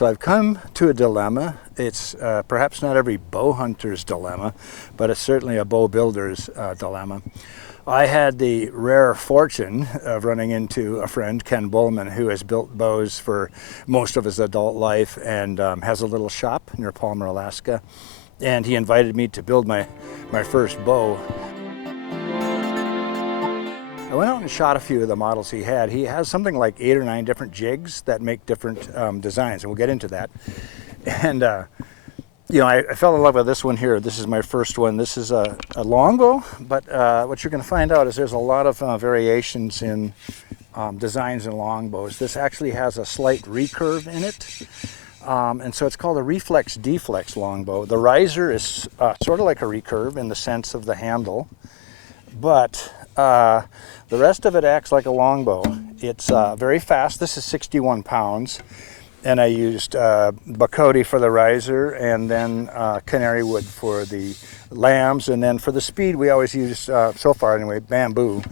So I've come to a dilemma. It's perhaps not every bow hunter's dilemma, but it's certainly a bow builder's dilemma. I had the rare fortune of running into a friend, Ken Bullman, who has built bows for most of his adult life and has a little shop near Palmer, Alaska. And he invited me to build my first bow. I went out and shot a few of the models he had. He has something like 8 or 9 different jigs that make different designs, and we'll get into that. And you know, I fell in love with this one here. This is my first one. This is a longbow, but what you're going to find out is there's a lot of variations in designs in longbows. This actually has a slight recurve in it, and so it's called a reflex-deflex longbow. The riser is sort of like a recurve in the sense of the handle, but the rest of it acts like a longbow. It's very fast. This is 61 pounds. And I used Bacote for the riser, and then canary wood for the lambs, and then for the speed we always use, so far anyway, bamboo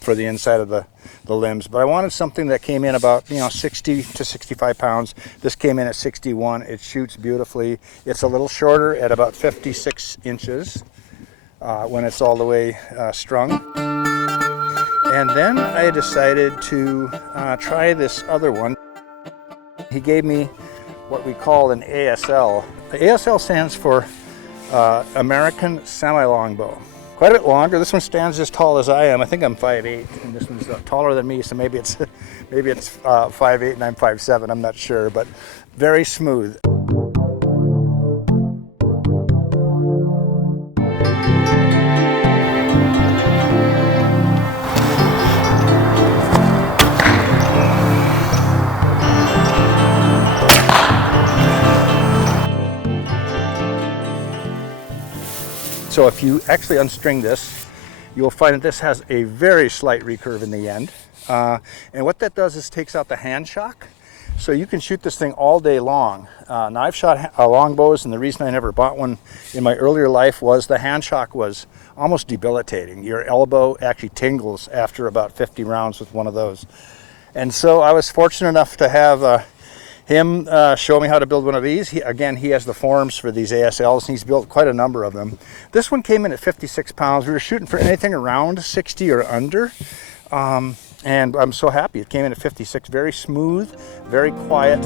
for the inside of the limbs. But I wanted something that came in about 60 to 65 pounds. This came in at 61. It shoots beautifully. It's a little shorter at about 56 inches when it's all the way strung. And then I decided to try this other one. He gave me what we call an ASL. The ASL stands for American Semi-Longbow. Quite a bit longer. This one stands as tall as I am. I think I'm 5'8", and this one's taller than me, so maybe it's 5'8" and I'm 5'7". I'm not sure, but very smooth. So if you actually unstring this, you'll find that this has a very slight recurve in the end. And what that does is takes out the hand shock. So you can shoot this thing all day long. Now I've shot longbows, and the reason I never bought one in my earlier life was the hand shock was almost debilitating. Your elbow actually tingles after about 50 rounds with one of those. And so I was fortunate enough to have him show me how to build one of these. He has the forms for these ASLs, and he's built quite a number of them. This one came in at 56 pounds. We were shooting for anything around 60 or under, and I'm so happy. It came in at 56, very smooth, very quiet.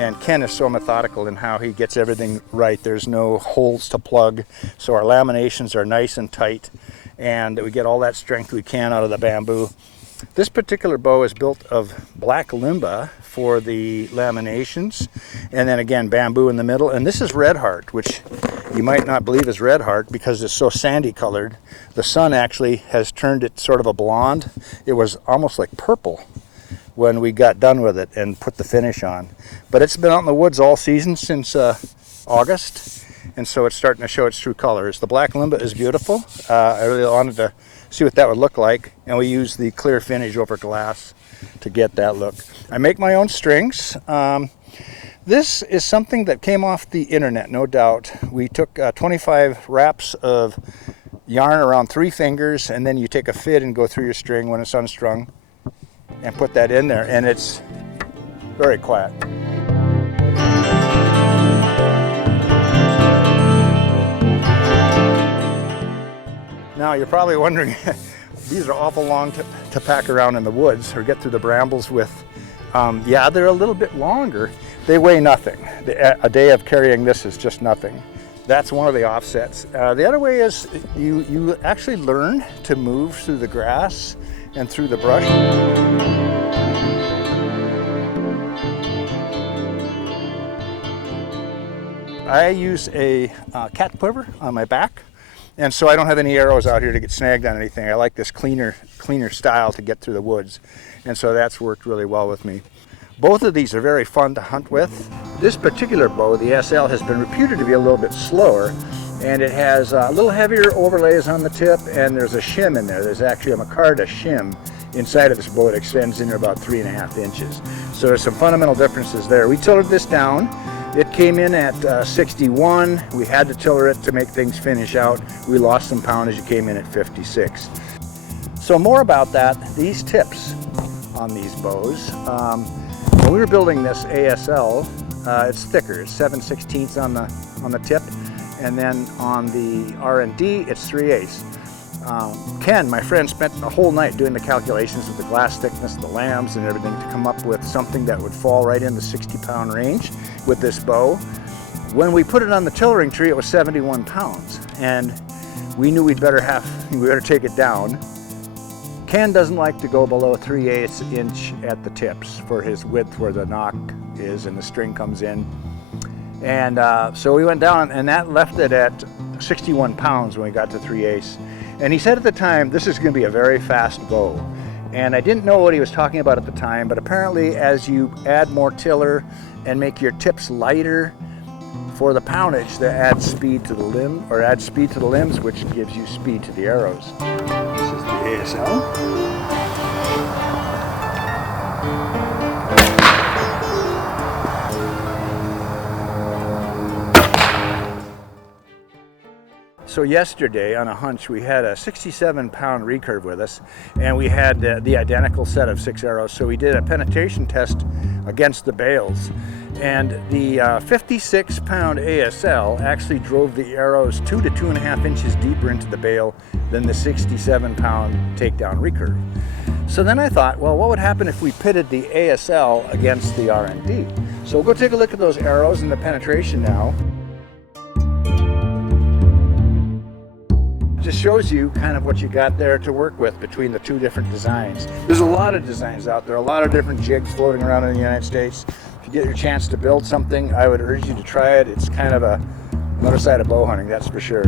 And Ken is so methodical in how he gets everything right. There's no holes to plug, so our laminations are nice and tight, and we get all that strength we can out of the bamboo. This particular bow is built of black limba for the laminations, and then again bamboo in the middle. And this is red heart, which you might not believe is red heart because it's so sandy colored. The sun actually has turned it sort of a blonde. It was almost like purple when we got done with it and put the finish on. But it's been out in the woods all season since August. And so it's starting to show its true colors. The black limba is beautiful. I really wanted to see what that would look like, and we use the clear finish over glass to get that look. I make my own strings. This is something that came off the internet, no doubt. We took 25 wraps of yarn around 3 fingers, and then you take a fid and go through your string when it's unstrung and put that in there, and it's very quiet. Now you're probably wondering, these are awful long to pack around in the woods or get through the brambles with. Yeah, they're a little bit longer. They weigh nothing. A day of carrying this is just nothing. That's one of the offsets. The other way is you actually learn to move through the grass and through the brush. I use a cat quiver on my back. And so I don't have any arrows out here to get snagged on anything. I like this cleaner style to get through the woods. And so that's worked really well with me. Both of these are very fun to hunt with. This particular bow, the SL, has been reputed to be a little bit slower, and it has a little heavier overlays on the tip, and there's a shim in there. There's actually a micarta shim inside of this bow. It extends in about 3.5 inches. So there's some fundamental differences there. We tillered this down. It came in at 61. We had to tiller it to make things finish out. We lost some poundage. It came in at 56. So more about that, these tips on these bows. When we were building this ASL, it's thicker, it's 7/16 on the tip, and then on the R&D, it's 3/8. Ken, my friend, spent a whole night doing the calculations of the glass thickness, the lambs and everything to come up with something that would fall right in the 60-pound range with this bow. When we put it on the Tillering tree, it was 71 pounds, and we knew we better take it down. Ken doesn't like to go below 3/8 inch at the tips for his width where the knock is and the string comes in. And so we went down, and that left it at 61 pounds when we got to 3/8. And he said at the time, this is going to be a very fast bow. And I didn't know what he was talking about at the time, but apparently as you add more tiller and make your tips lighter for the poundage, that adds speed to the limb, or adds speed to the limbs, which gives you speed to the arrows. This is the ASL. So yesterday on a hunch, we had a 67-pound recurve with us, and we had the identical set of 6 arrows. So we did a penetration test against the bales, and the 56-pound ASL actually drove the arrows 2 to 2.5 inches deeper into the bale than the 67-pound takedown recurve. So then I thought, well, what would happen if we pitted the ASL against the R&D? So we'll go take a look at those arrows and the penetration now. Just shows you kind of what you got there to work with between the two different designs. There's a lot of designs out there, a lot of different jigs floating around in the United States. If you get your chance to build something, I would urge you to try it. It's kind of another side of bow hunting, that's for sure.